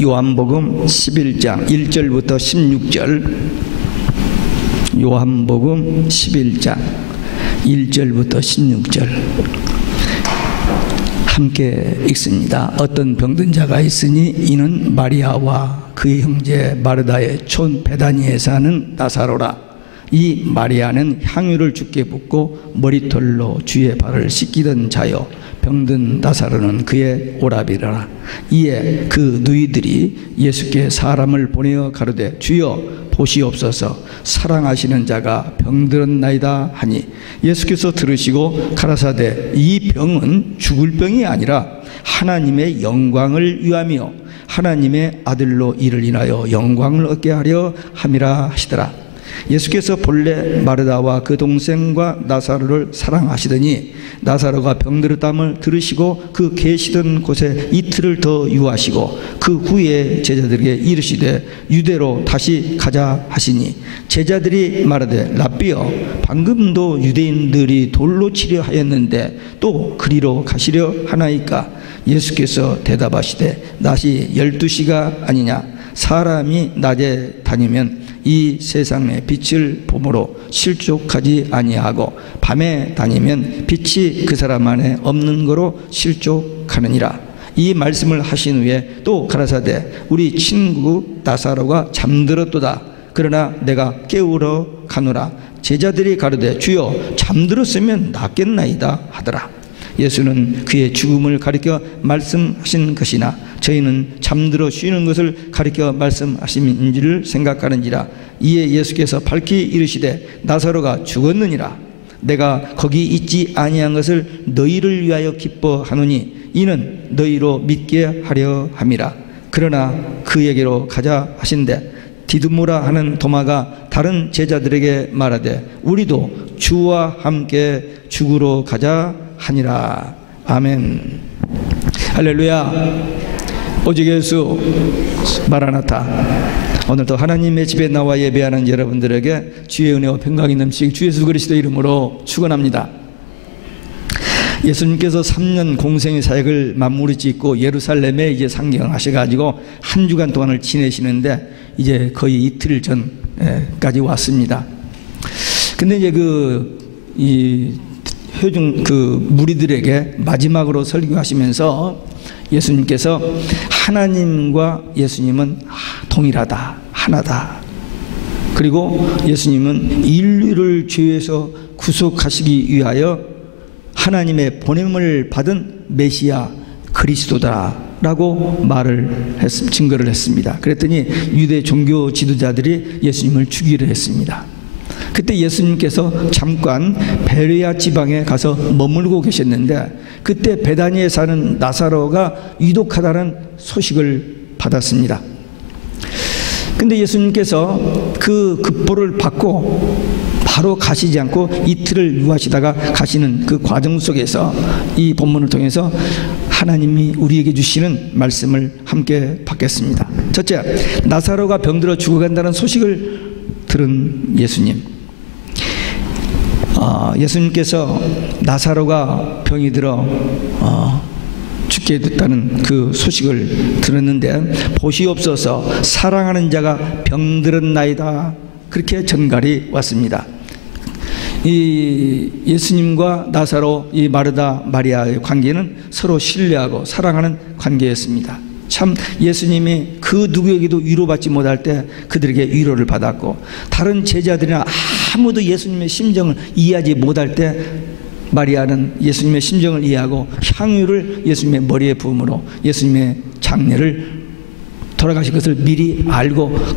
요한복음 11장 1절부터 16절, 요한복음 11장 1절부터 16절 함께 읽습니다. 어떤 병든 자가 있으니 이는 마리아와 그의 형제 마르다의 촌 베다니에 사는 나사로라. 이 마리아는 향유를 주께 붓고 머리털로 주의 발을 씻기던 자요, 병든 나사로는 그의 오라비라. 이에 그 누이들이 예수께 사람을 보내어 가로되 주여 보시옵소서, 사랑하시는 자가 병들었나이다 하니 예수께서 들으시고 가라사대 이 병은 죽을 병이 아니라 하나님의 영광을 위하며 하나님의 아들로 이를 인하여 영광을 얻게 하려 함이라 하시더라. 예수께서 본래 마르다와 그 동생과 나사로를 사랑하시더니 나사로가 병들었담을 들으시고 그 계시던 곳에 이틀을 더 유하시고 그 후에 제자들에게 이르시되 유대로 다시 가자 하시니 제자들이 말하되 랍비여, 방금도 유대인들이 돌로 치려 하였는데 또 그리로 가시려 하나이까? 예수께서 대답하시되 낮이 12시가 아니냐? 사람이 낮에 다니면 이 세상의 빛을 보므로 실족하지 아니하고 밤에 다니면 빛이 그 사람 안에 없는 거로 실족하느니라. 이 말씀을 하신 후에 또 가라사대 우리 친구 나사로가 잠들었도다. 그러나 내가 깨우러 가노라. 제자들이 가로되 주여 잠들었으면 낫겠나이다 하더라. 예수는 그의 죽음을 가리켜 말씀하신 것이나 저희는 잠들어 쉬는 것을 가리켜 말씀하심인지를 생각하는지라. 이에 예수께서 밝히 이르시되 나사로가 죽었느니라. 내가 거기 있지 아니한 것을 너희를 위하여 기뻐하노니 이는 너희로 믿게 하려 함이라. 그러나 그에게로 가자 하신대 디두모라 하는 도마가 다른 제자들에게 말하되 우리도 주와 함께 죽으러 가자 하니라. 아멘. 할렐루야. 오직 예수 마라나타. 오늘도 하나님의 집에 나와 예배하는 여러분들에게 주의 은혜와 평강이 넘치기 주 예수 그리스도 이름으로 축원합니다. 예수님께서 3년 공생의 사역을 마무리 짓고 예루살렘에 이제 상경하셔가지고 한 주간 동안을 지내시는데 이제 거의 이틀 전까지 왔습니다. 근데 이제 무리들에게 마지막으로 설교하시면서 예수님께서 하나님과 예수님은 동일하다, 하나다. 그리고 예수님은 인류를 죄에서 구속하시기 위하여 하나님의 보냄을 받은 메시아 그리스도다 라고 증거를 했습니다. 그랬더니 유대 종교 지도자들이 예수님을 죽이려 했습니다. 그때 예수님께서 잠깐 베레아 지방에 가서 머물고 계셨는데 그때 베다니에 사는 나사로가 위독하다는 소식을 받았습니다. 근데 예수님께서 그 급보를 받고 바로 가시지 않고 이틀을 유하시다가 가시는 그 과정 속에서 이 본문을 통해서 하나님이 우리에게 주시는 말씀을 함께 받겠습니다. 첫째, 나사로가 병들어 죽어간다는 소식을 들은 예수님. 예수님께서 나사로가 병이 들어 죽게 됐다는 그 소식을 들었는데 보시옵소서, 사랑하는 자가 병들었나이다. 그렇게 전갈이 왔습니다. 이 예수님과 나사로, 이 마르다 마리아의 관계는 서로 신뢰하고 사랑하는 관계였습니다. 참 예수님이 그 누구에게도 위로받지 못할 때 그들에게 위로를 받았고 다른 제자들이나 아무도 예수님의 심정을 이해하지 못할 때 마리아는 예수님의 심정을 이해하고 향유를 예수님의 머리에 부음으로 예수님의 장례를 돌아가신 것을 미리 알고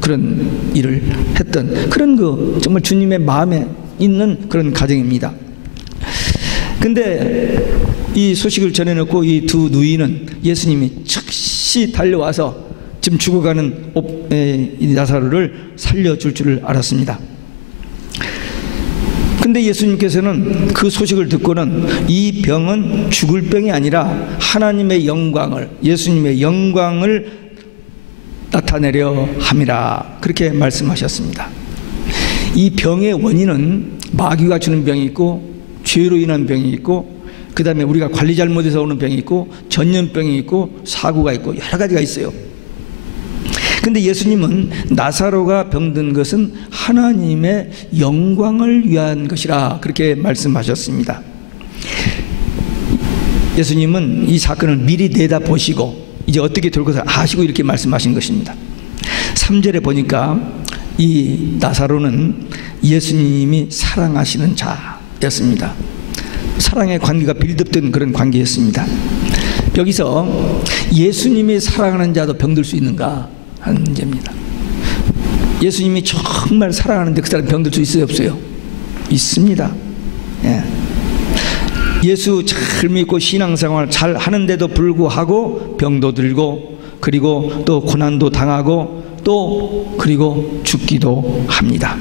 그런 일을 했던 그런 정말 주님의 마음에 있는 그런 가정입니다. 근데 이 소식을 전해놓고 이 두 누이는 예수님이 즉시 달려와서 지금 죽어가는 이 나사로를 살려줄 줄을 알았습니다. 근데 예수님께서는 그 소식을 듣고는 이 병은 죽을 병이 아니라 하나님의 영광을, 예수님의 영광을 나타내려 함이라 그렇게 말씀하셨습니다. 이 병의 원인은 마귀가 주는 병이 있고 죄로 인한 병이 있고 그 다음에 우리가 관리 잘못해서 오는 병이 있고 전염병이 있고 사고가 있고 여러 가지가 있어요. 근데 예수님은 나사로가 병든 것은 하나님의 영광을 위한 것이라 그렇게 말씀하셨습니다. 예수님은 이 사건을 미리 내다보시고 이제 어떻게 될 것을 아시고 이렇게 말씀하신 것입니다. 3절에 보니까 이 나사로는 예수님이 사랑하시는 자였습니다. 사랑의 관계가 빌드업된 그런 관계였습니다. 여기서 예수님이 사랑하는 자도 병들 수 있는가 하는 문제입니다. 예수님이 정말 사랑하는데 그 사람 병들 수 있어요, 없어요? 있습니다. 예. 예수 잘 믿고 신앙생활 잘 하는데도 불구하고 병도 들고 그리고 또 고난도 당하고 또 그리고 죽기도 합니다.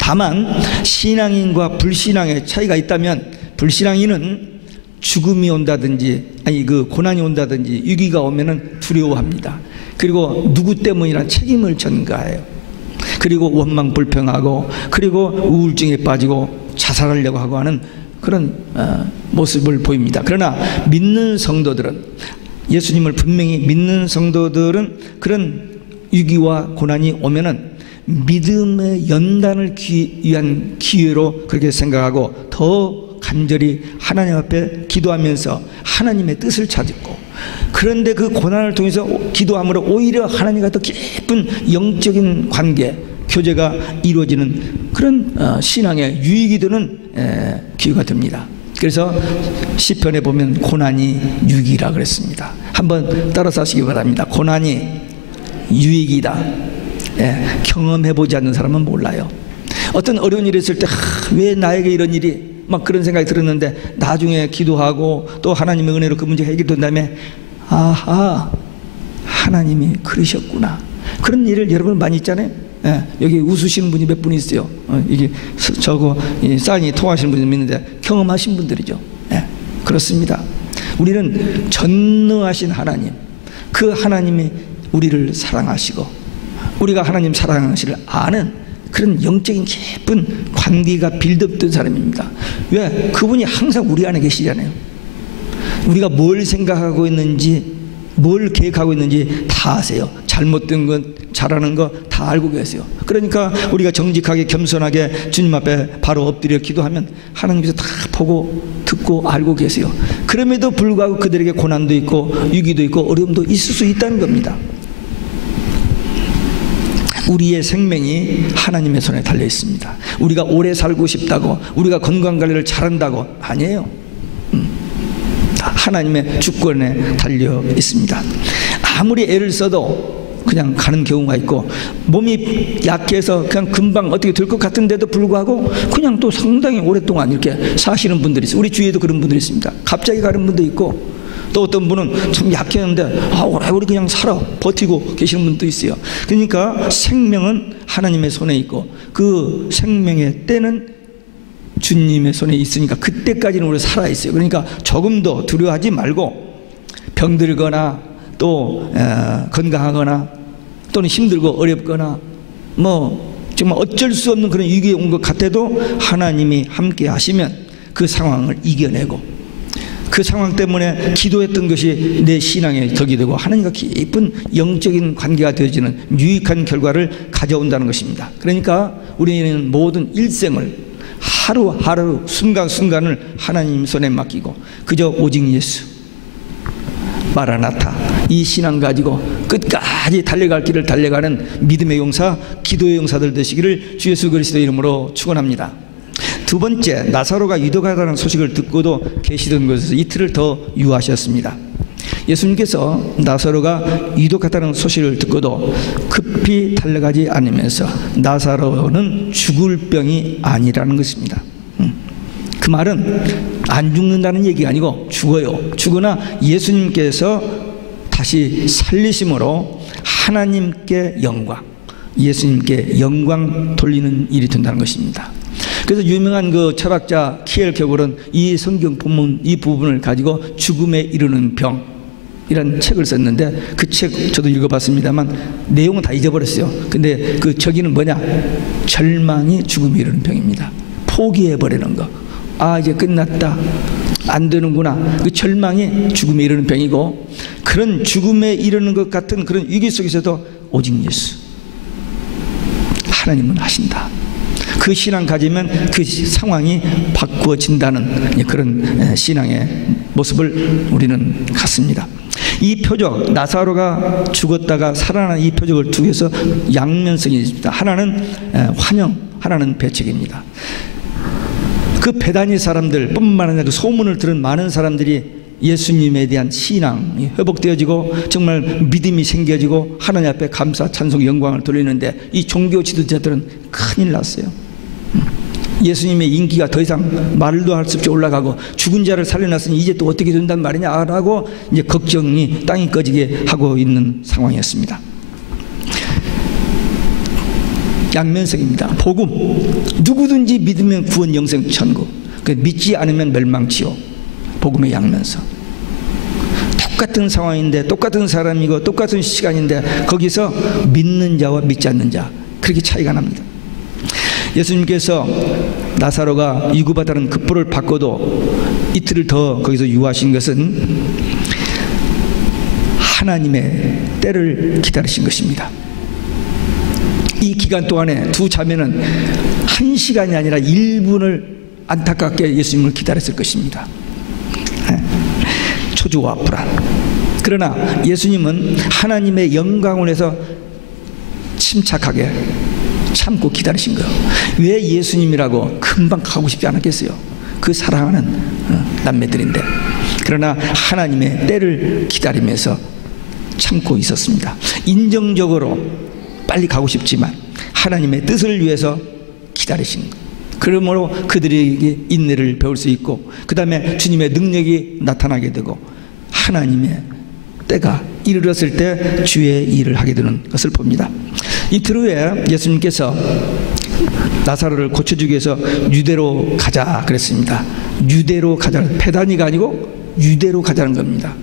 다만 신앙인과 불신앙의 차이가 있다면 불신앙인은 죽음이 온다든지 아니 그 고난이 온다든지 위기가 오면은 두려워합니다. 그리고 누구 때문이나 책임을 전가해요. 그리고 원망 불평하고 그리고 우울증에 빠지고 자살하려고 하고 하는 그런 모습을 보입니다. 그러나 믿는 성도들은 예수님을 분명히 믿는 성도들은 그런 위기와 고난이 오면은 믿음의 연단을 위한 기회로 그렇게 생각하고 더 간절히 하나님 앞에 기도하면서 하나님의 뜻을 찾고 그런데 그 고난을 통해서 기도함으로 오히려 하나님과 더 깊은 영적인 관계 교제가 이루어지는 그런 신앙의 유익이 되는 기회가 됩니다. 그래서 시편에 보면 고난이 유익이라 그랬습니다. 한번 따라서 하시기 바랍니다. 고난이 유익이다. 경험해보지 않는 사람은 몰라요. 어떤 어려운 일이 있을 때 왜 나에게 이런 일이 막 그런 생각이 들었는데 나중에 기도하고 또 하나님의 은혜로 그 문제가 해결된 다음에 아하 하나님이 그러셨구나. 그런 일을 여러분 많이 있잖아요. 여기 웃으시는 분이 몇 분 있어요. 이게 저거 사인이 통하시는 분이 있는데 경험하신 분들이죠. 그렇습니다. 우리는 전능하신 하나님, 그 하나님이 우리를 사랑하시고 우리가 하나님 사랑하시를 아는 그런 영적인 깊은 관계가 빌드업된 사람입니다. 왜? 그분이 항상 우리 안에 계시잖아요. 우리가 뭘 생각하고 있는지 뭘 계획하고 있는지 다 아세요. 잘못된 것 잘하는 거 다 알고 계세요. 그러니까 우리가 정직하게 겸손하게 주님 앞에 바로 엎드려 기도하면 하나님께서 다 보고 듣고 알고 계세요. 그럼에도 불구하고 그들에게 고난도 있고 위기도 있고 어려움도 있을 수 있다는 겁니다. 우리의 생명이 하나님의 손에 달려 있습니다. 우리가 오래 살고 싶다고 우리가 건강관리를 잘한다고 아니에요. 하나님의 주권에 달려 있습니다. 아무리 애를 써도 그냥 가는 경우가 있고 몸이 약해서 그냥 금방 어떻게 될 것 같은데도 불구하고 그냥 또 상당히 오랫동안 이렇게 사시는 분들이 있어요. 우리 주위에도 그런 분들이 있습니다. 갑자기 가는 분도 있고 또 어떤 분은 참 약했는데 오래오래 그냥 살아 버티고 계시는 분도 있어요. 그러니까 생명은 하나님의 손에 있고 그 생명의 때는 주님의 손에 있으니까 그때까지는 우리 살아있어요. 그러니까 조금도 두려워하지 말고 병들거나 또 건강하거나 또는 힘들고 어렵거나 뭐 정말 어쩔 수 없는 그런 위기에 온 것 같아도 하나님이 함께 하시면 그 상황을 이겨내고 그 상황 때문에 기도했던 것이 내 신앙의 덕이 되고 하나님과 깊은 영적인 관계가 되어지는 유익한 결과를 가져온다는 것입니다. 그러니까 우리는 모든 일생을 하루하루 순간순간을 하나님 손에 맡기고 그저 오직 예수 마라나타 이 신앙 가지고 끝까지 달려갈 길을 달려가는 믿음의 용사 기도의 용사들 되시기를 주 예수 그리스도 이름으로 축원합니다. 두 번째, 나사로가 유독하다는 소식을 듣고도 계시던 곳에서 이틀을 더 유하셨습니다. 예수님께서 나사로가 유독하다는 소식을 듣고도 급히 달려가지 않으면서 나사로는 죽을 병이 아니라는 것입니다. 그 말은 안 죽는다는 얘기가 아니고 죽어요. 죽으나 예수님께서 다시 살리심으로 하나님께 영광, 예수님께 영광 돌리는 일이 된다는 것입니다. 그래서 유명한 그 철학자 키엘케고르는 이 성경 본문 이 부분을 가지고 죽음에 이르는 병 이란 책을 썼는데 그 책 저도 읽어봤습니다만 내용은 다 잊어버렸어요. 근데 그 저기는 뭐냐? 절망이 죽음에 이르는 병입니다. 포기해버리는 거. 아, 이제 끝났다, 안 되는구나, 그 절망이 죽음에 이르는 병이고, 그런 죽음에 이르는 것 같은 그런 위기 속에서도 오직 예수, 하나님은 하신다. 그 신앙 가지면 그 상황이 바꾸어진다는 그런 신앙의 모습을 우리는 갖습니다. 이 표적, 나사로가 죽었다가 살아난 이 표적을 두 개에서 양면성이 있습니다. 하나는 환영, 하나는 배척입니다. 그 베다니 사람들 뿐만 아니라 그 소문을 들은 많은 사람들이 예수님에 대한 신앙이 회복되어지고 정말 믿음이 생겨지고 하나님 앞에 감사, 찬송, 영광을 돌리는데, 이 종교 지도자들은 큰일 났어요. 예수님의 인기가 더 이상 말도 할 수 없이 올라가고, 죽은 자를 살려놨으니 이제 또 어떻게 된단 말이냐라고 이제 걱정이 땅이 꺼지게 하고 있는 상황이었습니다. 양면성입니다. 복음, 누구든지 믿으면 구원, 영생, 천국, 믿지 않으면 멸망치요. 복음의 양면성. 똑같은 상황인데, 똑같은 사람이고 똑같은 시간인데, 거기서 믿는 자와 믿지 않는 자, 그렇게 차이가 납니다. 예수님께서 나사로가 유구바다는 급부를 받고도 이틀을 더 거기서 유하신 것은 하나님의 때를 기다리신 것입니다. 이 기간 동안에 두 자매는 1시간이 아니라 1분을 안타깝게 예수님을 기다렸을 것입니다. 초조와 불안. 그러나 예수님은 하나님의 영광을 해서 침착하게 참고 기다리신 거예요. 왜 예수님이라고 금방 가고 싶지 않았겠어요? 그 사랑하는 남매들인데. 그러나 하나님의 때를 기다리면서 참고 있었습니다. 인정적으로 빨리 가고 싶지만 하나님의 뜻을 위해서 기다리신 거예요. 그러므로 그들에게 인내를 배울 수 있고, 그 다음에 주님의 능력이 나타나게 되고, 하나님의 때가 이르렀을 때 주의 일을 하게 되는 것을 봅니다. 이틀 후에 예수님께서 나사로를 고쳐주기 위해서 유대로 가자 그랬습니다. 유대로 가자, 베다니가 아니고 유대로 가자는 겁니다.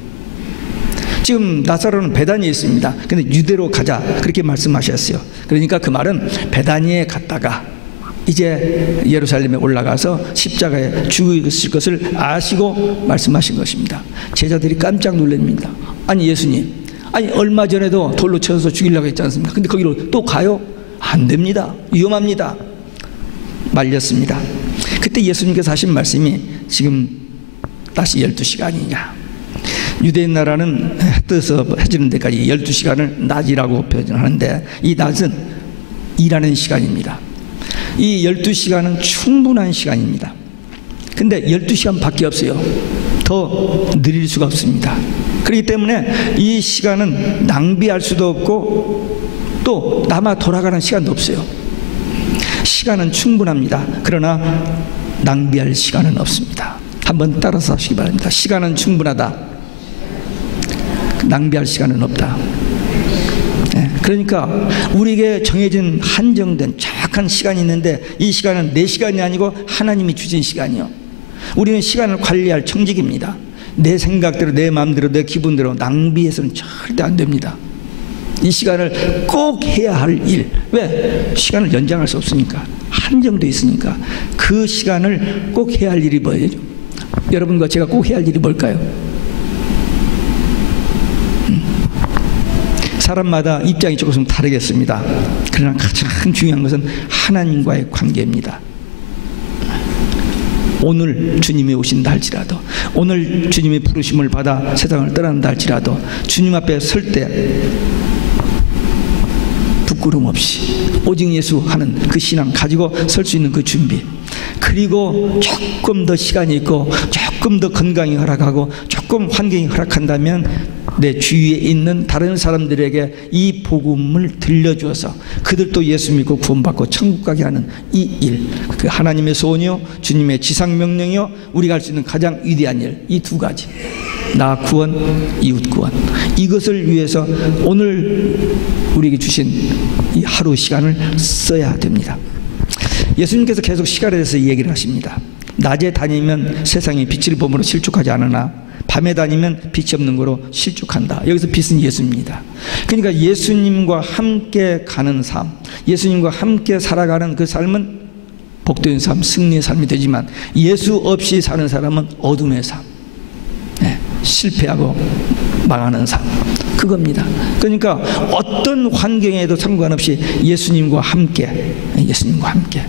지금 나사로는 베다니에 있습니다. 근데 유대로 가자 그렇게 말씀하셨어요. 그러니까 그 말은 베다니에 갔다가 이제 예루살렘에 올라가서 십자가에 죽으실 것을 아시고 말씀하신 것입니다. 제자들이 깜짝 놀랍니다. 아니 예수님, 아니 얼마 전에도 돌로 쳐서 죽이려고 했지 않습니까? 근데 거기로 또 가요? 안 됩니다. 위험합니다. 말렸습니다. 그때 예수님께서 하신 말씀이 지금 다시 12시간이냐. 유대인 나라는 해 떠서 해지는 데까지 12시간을 낮이라고 표현하는데, 이 낮은 일하는 시간입니다. 이 12시간은 충분한 시간입니다. 근데 12시간 밖에 없어요. 더 느릴 수가 없습니다. 그렇기 때문에 이 시간은 낭비할 수도 없고 또 남아 돌아가는 시간도 없어요. 시간은 충분합니다. 그러나 낭비할 시간은 없습니다. 한번 따라서 하시기 바랍니다. 시간은 충분하다. 낭비할 시간은 없다. 그러니까 우리에게 정해진 한정된 정확한 시간이 있는데, 이 시간은 내 시간이 아니고 하나님이 주신 시간이요. 우리는 시간을 관리할 청직입니다. 내 생각대로, 내 마음대로, 내 기분대로 낭비해서는 절대 안 됩니다. 이 시간을 꼭 해야 할 일. 왜? 시간을 연장할 수 없으니까. 한정돼 있으니까. 그 시간을 꼭 해야 할 일이 뭐예요? 여러분과 제가 꼭 해야 할 일이 뭘까요? 사람마다 입장이 조금 다르겠습니다. 그러나 가장 중요한 것은 하나님과의 관계입니다. 오늘 주님이 오신다 할지라도, 오늘 주님의 부르심을 받아 세상을 떠난다 할지라도, 주님 앞에 설 때 부끄럼 없이 오직 예수 하는 그 신앙 가지고 설 수 있는 그 준비, 그리고 조금 더 시간이 있고 조금 더 건강이 허락하고 조금 환경이 허락한다면 내 주위에 있는 다른 사람들에게 이 복음을 들려주어서 그들도 예수 믿고 구원받고 천국 가게 하는 이 일, 그 하나님의 소원이요 주님의 지상명령이요 우리가 할 수 있는 가장 위대한 일, 이 두 가지, 나 구원, 이웃 구원, 이것을 위해서 오늘 우리에게 주신 이 하루 시간을 써야 됩니다. 예수님께서 계속 시간에 대해서 얘기를 하십니다. 낮에 다니면 세상에 빛을 봄으로 실족하지 않으나 밤에 다니면 빛이 없는 거로 실족한다. 여기서 빛은 예수입니다. 그러니까 예수님과 함께 가는 삶, 예수님과 함께 살아가는 그 삶은 복된 삶, 승리의 삶이 되지만 예수 없이 사는 사람은 어둠의 삶, 실패하고 망하는 삶, 그겁니다. 그러니까 어떤 환경에도 상관없이 예수님과 함께, 예수님과 함께.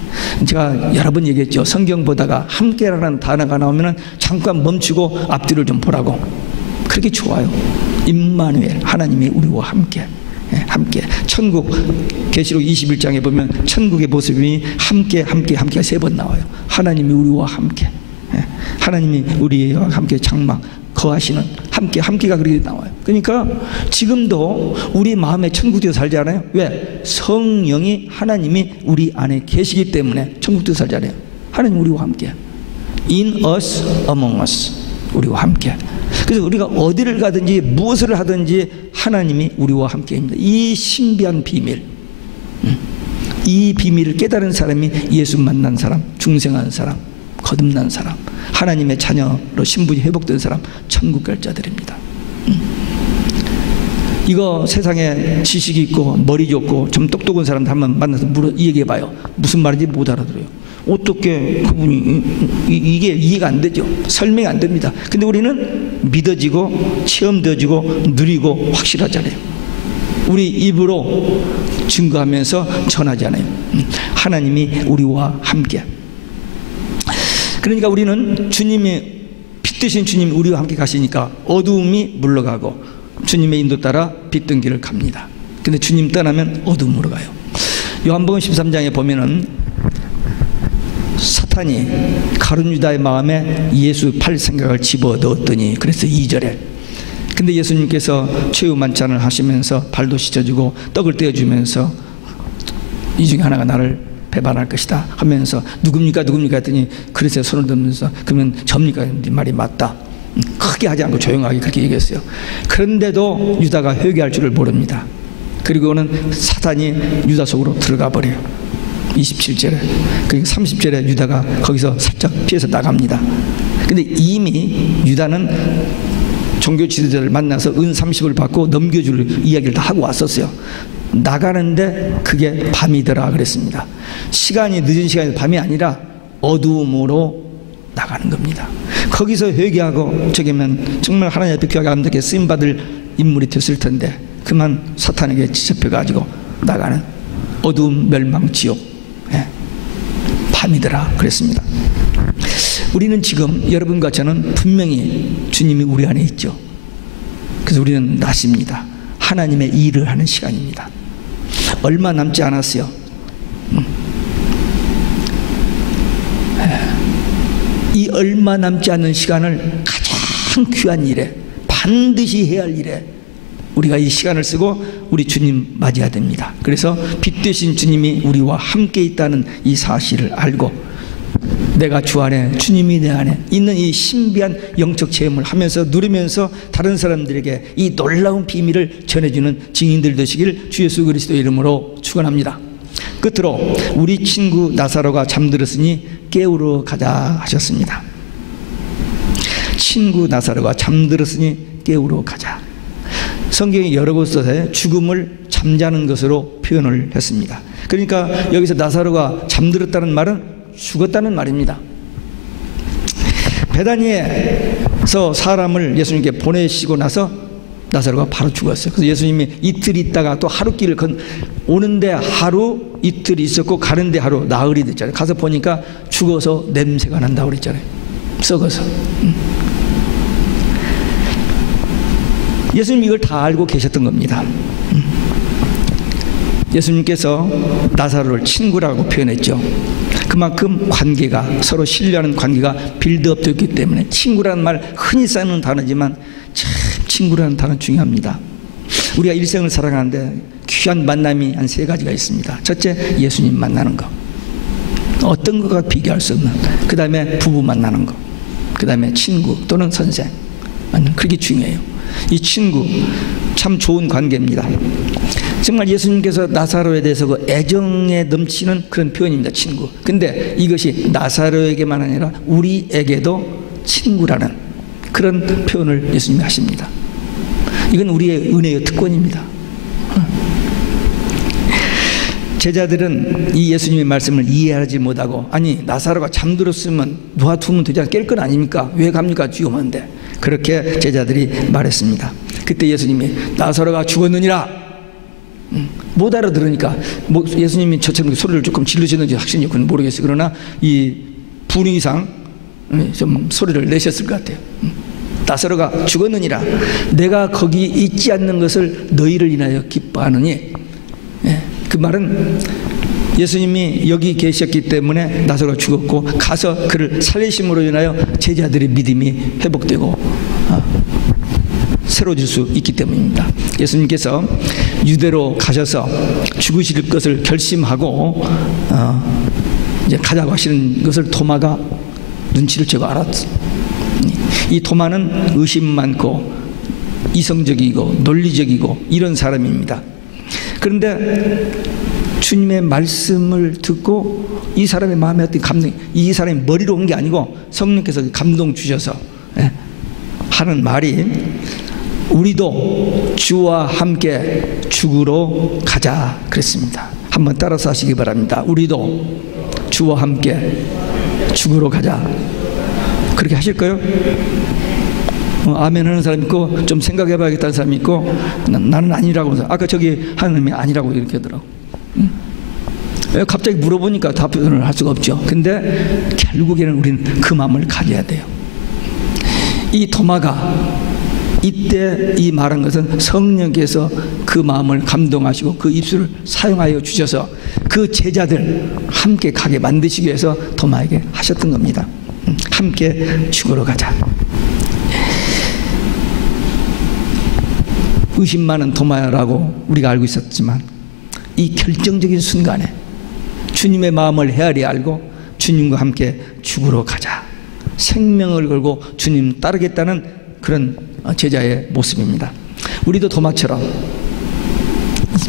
제가 여러 번 얘기했죠. 성경 보다가 함께라는 단어가 나오면 잠깐 멈추고 앞뒤를 좀 보라고. 그렇게 좋아요. 임마누엘, 하나님이 우리와 함께. 함께. 천국, 계시록 21장에 보면 천국의 모습이 함께가 3번 나와요. 하나님이 우리와 함께. 하나님이 우리와 함께 장막 거하시는 함께가 그렇게 나와요. 그러니까 지금도 우리 마음에 천국되어 살잖아요. 왜? 성령이 하나님이 우리 안에 계시기 때문에 천국되어 살잖아요. 하나님 우리와 함께. In us, among us. 우리와 함께. 그래서 우리가 어디를 가든지 무엇을 하든지 하나님이 우리와 함께입니다. 이 신비한 비밀, 이 비밀을 깨달은 사람이 예수 만난 사람, 중생한 사람, 거듭난 사람, 하나님의 자녀로 신분이 회복된 사람, 천국 갈 자들입니다. 이거 세상에 지식이 있고 머리 좋고 좀 똑똑한 사람들 한번 만나서 얘기해봐요. 무슨 말인지 못 알아들어요. 어떻게 그분이 이게 이해가 안 되죠. 설명이 안 됩니다. 근데 우리는 믿어지고 체험되어지고 누리고 확실하잖아요. 우리 입으로 증거하면서 전하잖아요. 하나님이 우리와 함께. 그러니까 우리는 주님이, 빛 되신 주님이 우리와 함께 가시니까 어두움이 물러가고 주님의 인도 따라 빛든 길을 갑니다. 근데 주님 떠나면 어두움으로 가요. 요한복음 13장에 보면은 사탄이 가룟 유다의 마음에 예수 팔 생각을 집어넣었더니, 그래서 2절에, 근데 예수님께서 최후 만찬을 하시면서 발도 씻어주고 떡을 떼어주면서 이 중에 하나가 나를 배반할 것이다 하면서 누굽니까 했더니 그릇에 손을 들면서 그러면 접니까? 네 말이 맞다. 크게 하지 않고 조용하게 그렇게 얘기했어요. 그런데도 유다가 회개할 줄을 모릅니다. 그리고는 사탄이 유다 속으로 들어가 버려요. 27절에. 그리고 30절에 유다가 거기서 살짝 피해서 나갑니다. 근데 이미 유다는 종교 지도자를 만나서 은 30을 받고 넘겨줄 이야기를 다 하고 왔었어요. 나가는데 그게 밤이더라 그랬습니다. 시간이 늦은 시간이 밤이 아니라 어두움으로 나가는 겁니다. 거기서 회개하고 저기면 정말 하나님 앞에 귀하게 아름답게 쓰임받을 인물이 됐을 텐데 그만 사탄에게 지접해가지고 나가는 어두움 멸망 지옥, 밤이더라 그랬습니다. 우리는 지금 여러분과 저는 분명히 주님이 우리 안에 있죠. 그래서 우리는 낮입니다. 하나님의 일을 하는 시간입니다. 얼마 남지 않았어요. 이 얼마 남지 않는 시간을 가장 귀한 일에, 반드시 해야 할 일에 우리가 이 시간을 쓰고 우리 주님 맞이해야 됩니다. 그래서 빛 되신 주님이 우리와 함께 있다는 이 사실을 알고 내가 주 안에, 주님이 내 안에 있는 이 신비한 영적 체험을 하면서 누리면서 다른 사람들에게 이 놀라운 비밀을 전해주는 증인들 되시길 주 예수 그리스도의 이름으로 축원합니다. 끝으로 우리 친구 나사로가 잠들었으니 깨우러 가자 하셨습니다. 친구 나사로가 잠들었으니 깨우러 가자. 성경이 여러 곳에 죽음을 잠자는 것으로 표현을 했습니다. 그러니까 여기서 나사로가 잠들었다는 말은 죽었다는 말입니다. 베다니에서 사람을 예수님께 보내시고 나서 나사로가 바로 죽었어요. 그래서 예수님이 이틀 있다가 또 하루 길을 오는데 하루, 이틀 있었고 가는데 하루, 나흘이 됐잖아요. 가서 보니까 죽어서 냄새가 난다고 그랬잖아요. 썩어서. 예수님 이걸 다 알고 계셨던 겁니다. 예수님께서 나사로를 친구라고 표현했죠. 그만큼 관계가, 서로 신뢰하는 관계가 빌드업 됐기 때문에 친구라는 말 흔히 쓰는 단어지만 참 친구라는 단어 중요합니다. 우리가 일생을 살아가는데 귀한 만남이 한 3가지가 있습니다. 첫째, 예수님 만나는 거. 어떤 것과 비교할 수 없는. 그 다음에 부부 만나는 거. 그 다음에 친구 또는 선생. 그렇게 중요해요. 이 친구 참 좋은 관계입니다. 정말 예수님께서 나사로에 대해서 그 애정에 넘치는 그런 표현입니다. 친구. 근데 이것이 나사로에게만 아니라 우리에게도 친구라는 그런 표현을 예수님이 하십니다. 이건 우리의 은혜의 특권입니다. 제자들은 이 예수님의 말씀을 이해하지 못하고, 아니 나사로가 잠들었으면 놓아두면 되지 않, 깰 건 아닙니까? 왜 갑니까? 위험한데. 그렇게 제자들이 말했습니다. 그때 예수님이 나사로가 죽었느니라. 못 알아들으니까 예수님이 저처럼 소리를 조금 지르시는지 확신이 그건 모르겠어요. 그러나 이 분위기상 좀 소리를 내셨을 것 같아요. 나사로가 죽었느니라. 내가 거기 있지 않는 것을 너희를 인하여 기뻐하느니. 그 말은 예수님이 여기 계셨기 때문에 나사로가 죽었고, 가서 그를 살리심으로 인하여 제자들의 믿음이 회복되고 새로워질 수 있기 때문입니다. 예수님께서 유대로 가셔서 죽으실 것을 결심하고 이제 가자고 하시는 것을 도마가 눈치를 채고 알았어. 이 도마는 의심 많고 이성적이고 논리적이고 이런 사람입니다. 그런데 주님의 말씀을 듣고 이 사람의 마음에 어떤 감동이, 이 사람이 머리로 온 게 아니고 성령께서 감동 주셔서 하는 말이, 우리도 주와 함께 죽으러 가자 그랬습니다. 한번 따라서 하시기 바랍니다. 우리도 주와 함께 죽으러 가자. 그렇게 하실까요? 아멘 하는 사람이 있고, 좀 생각해 봐야겠다는 사람이 있고, 나는 아니라고. 아까 저기 하나님이 아니라고 이렇게 하더라고. 갑자기 물어보니까 답변을 할 수가 없죠. 근데 결국에는 우리는 그 마음을 가져야 돼요. 이 도마가 이때 이 말한 것은 성령께서 그 마음을 감동하시고 그 입술을 사용하여 주셔서 그 제자들 함께 가게 만드시기 위해서 도마에게 하셨던 겁니다. 함께 죽으러 가자. 의심 많은 도마라고 우리가 알고 있었지만, 이 결정적인 순간에 주님의 마음을 헤아리 알고 주님과 함께 죽으러 가자, 생명을 걸고 주님 따르겠다는 그런 제자의 모습입니다. 우리도 도마처럼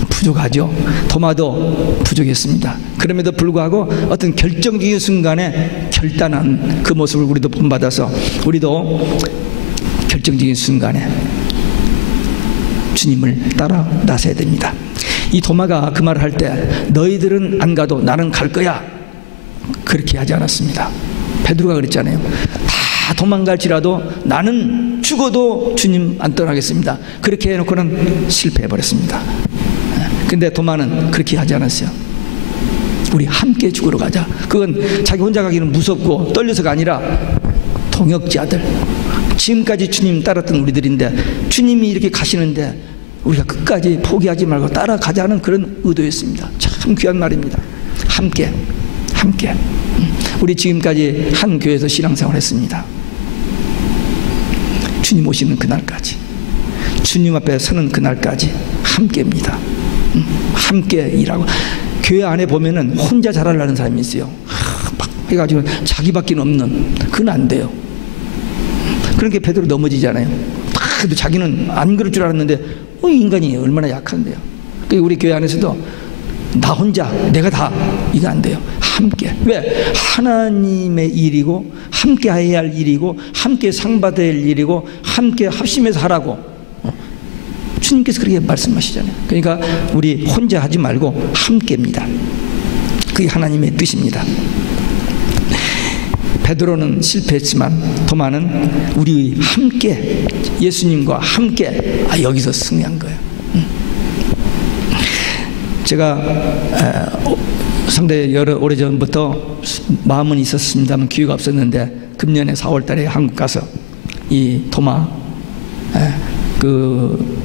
부족하죠. 도마도 부족했습니다. 그럼에도 불구하고 어떤 결정적인 순간에 결단한 그 모습을 우리도 본받아서 우리도 결정적인 순간에 주님을 따라 나서야 됩니다. 이 도마가 그 말을 할 때 너희들은 안 가도 나는 갈 거야, 그렇게 하지 않았습니다. 베드로가 그랬잖아요. 다 도망갈지라도 나는 죽어도 주님 안 떠나겠습니다. 그렇게 해놓고는 실패해버렸습니다. 근데 도마는 그렇게 하지 않았어요. 우리 함께 죽으러 가자. 그건 자기 혼자 가기는 무섭고 떨려서가 아니라 동역자들, 지금까지 주님 따랐던 우리들인데 주님이 이렇게 가시는데 우리가 끝까지 포기하지 말고 따라가자는 그런 의도였습니다. 참 귀한 말입니다. 함께 우리 지금까지 한 교회에서 신앙생활 했습니다. 주님 오시는 그날까지, 주님 앞에 서는 그날까지 함께입니다. 함께 일하고. 교회 안에 보면은 혼자 잘하려는 사람이 있어요. 막 해가지고 자기밖에 없는, 그건 안 돼요. 그렇게 베드로 넘어지잖아요. 그래도 자기는 안 그럴 줄 알았는데 인간이 얼마나 약한데요. 우리 교회 안에서도 나 혼자 내가 다, 이거 안 돼요. 함께. 왜? 하나님의 일이고 함께 해야 할 일이고 함께 상 받아야 할 일이고 함께 합심해서 하라고 주님께서 그렇게 말씀하시잖아요. 그러니까 우리 혼자 하지 말고 함께입니다. 그게 하나님의 뜻입니다. 베드로는 실패했지만 도마는 우리 함께, 예수님과 함께 여기서 승리한 거예요. 제가 상당히 오래전부터 마음은 있었습니다만 기회가 없었는데 금년에 4월 달에 한국 가서 이 도마 그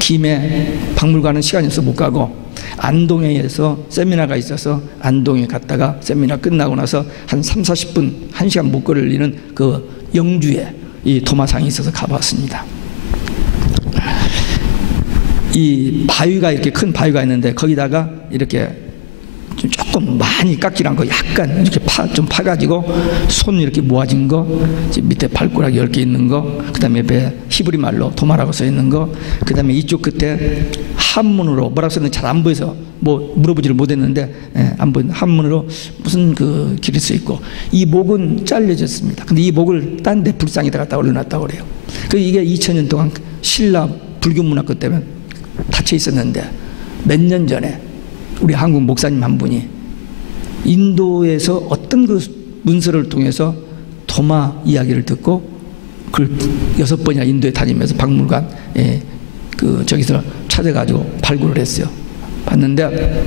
김해 박물관은 시간이 없어서 못 가고 안동에서 세미나가 있어서 안동에 갔다가 세미나 끝나고 나서 한 30-40분 1시간 못 걸리는 그 영주에 이 도마상이 있어서 가봤습니다. 이 바위가, 이렇게 큰 바위가 있는데 거기다가 이렇게 조금 많이 깎지 않고 약간 이렇게 좀 파가지고 손 이렇게 모아진 거, 밑에 발가락이 10개 있는 거, 그 다음에 옆에 히브리 말로 도마라고 써 있는 거, 그 다음에 이쪽 끝에 한문으로 뭐라고 썼는지 잘 안 보여서 뭐 물어보지를 못했는데 안 보이는 한문으로 무슨 그 길이 써 있고, 이 목은 잘려졌습니다. 근데 이 목을 딴 데 불상에다 갖다 올려놨다고 그래요. 이게 2000년 동안 신라 불교 문화권 때문에 닫혀 있었는데 몇 년 전에 우리 한국 목사님 한 분이 인도에서 어떤 그 문서를 통해서 도마 이야기를 듣고 그걸 6번이나 인도에 다니면서 박물관 저기서 찾아가지고 발굴을 했어요. 봤는데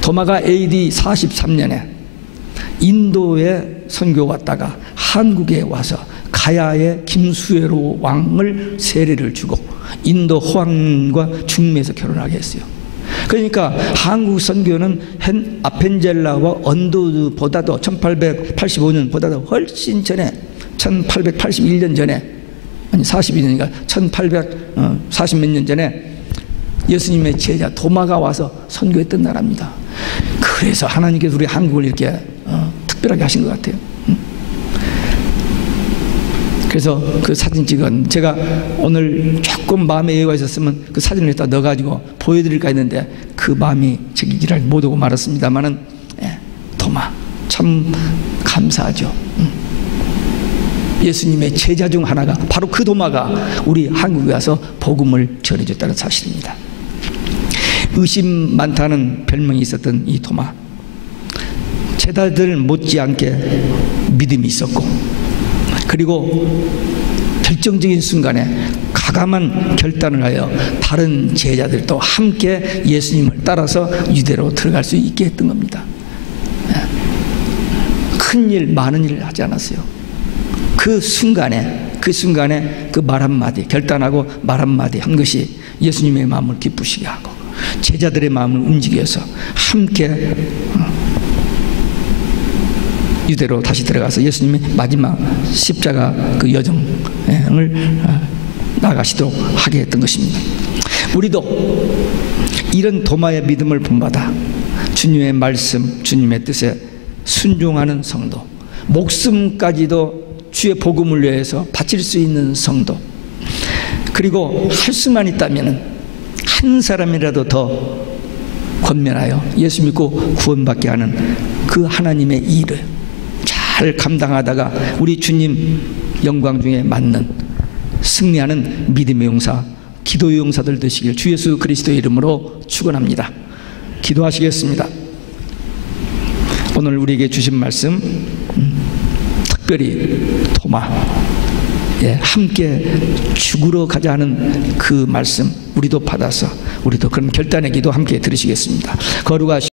도마가 AD 43년에 인도에 선교 왔다가 한국에 와서 가야의 김수회로 왕을 세례를 주고 인도 호황과 중매에서 결혼하게 했어요. 그러니까 한국 선교는 아펜젤라와 언도드보다도 1885년보다도 훨씬 전에 1881년 전에 아니 42년이니까 1840 몇 년 전에 예수님의 제자 도마가 와서 선교했던 나라입니다. 그래서 하나님께서 우리 한국을 이렇게 특별하게 하신 것 같아요. 그래서 그 사진 찍은 제가 오늘 조금 마음에 여유가 있었으면 그 사진을 갖다 넣어가지고 보여드릴까 했는데 그 마음이 제기를 못 오고 말았습니다만은 도마 참 감사하죠. 예수님의 제자 중 하나가 바로 그 도마가 우리 한국에 와서 복음을 전해줬다는 사실입니다. 의심 많다는 별명이 있었던 이 도마, 제자들 못지않게 믿음이 있었고, 그리고 결정적인 순간에 가감한 결단을 하여 다른 제자들도 함께 예수님을 따라서 유대로 들어갈 수 있게 했던 겁니다. 큰일 많은 일을 하지 않았어요. 그 순간에 그 말 한마디, 결단하고 말 한마디 한 것이 예수님의 마음을 기쁘시게 하고 제자들의 마음을 움직여서 함께 유대로 다시 들어가서 예수님의 마지막 십자가 그 여정을 나가시도록 하게 했던 것입니다. 우리도 이런 도마의 믿음을 본받아 주님의 말씀, 주님의 뜻에 순종하는 성도, 목숨까지도 주의 복음을 위해서 바칠 수 있는 성도, 그리고 할 수만 있다면 한 사람이라도 더 권면하여 예수 믿고 구원받게 하는 그 하나님의 일을 잘 감당하다가 우리 주님 영광 중에 맞는 승리하는 믿음의 용사, 기도의 용사들 되시길 주 예수 그리스도의 이름으로 축원합니다. 기도하시겠습니다. 오늘 우리에게 주신 말씀, 특별히 도마, 함께 죽으러 가자 하는 그 말씀 우리도 받아서 우리도 그런 결단의 기도 함께 들으시겠습니다. 거룩하신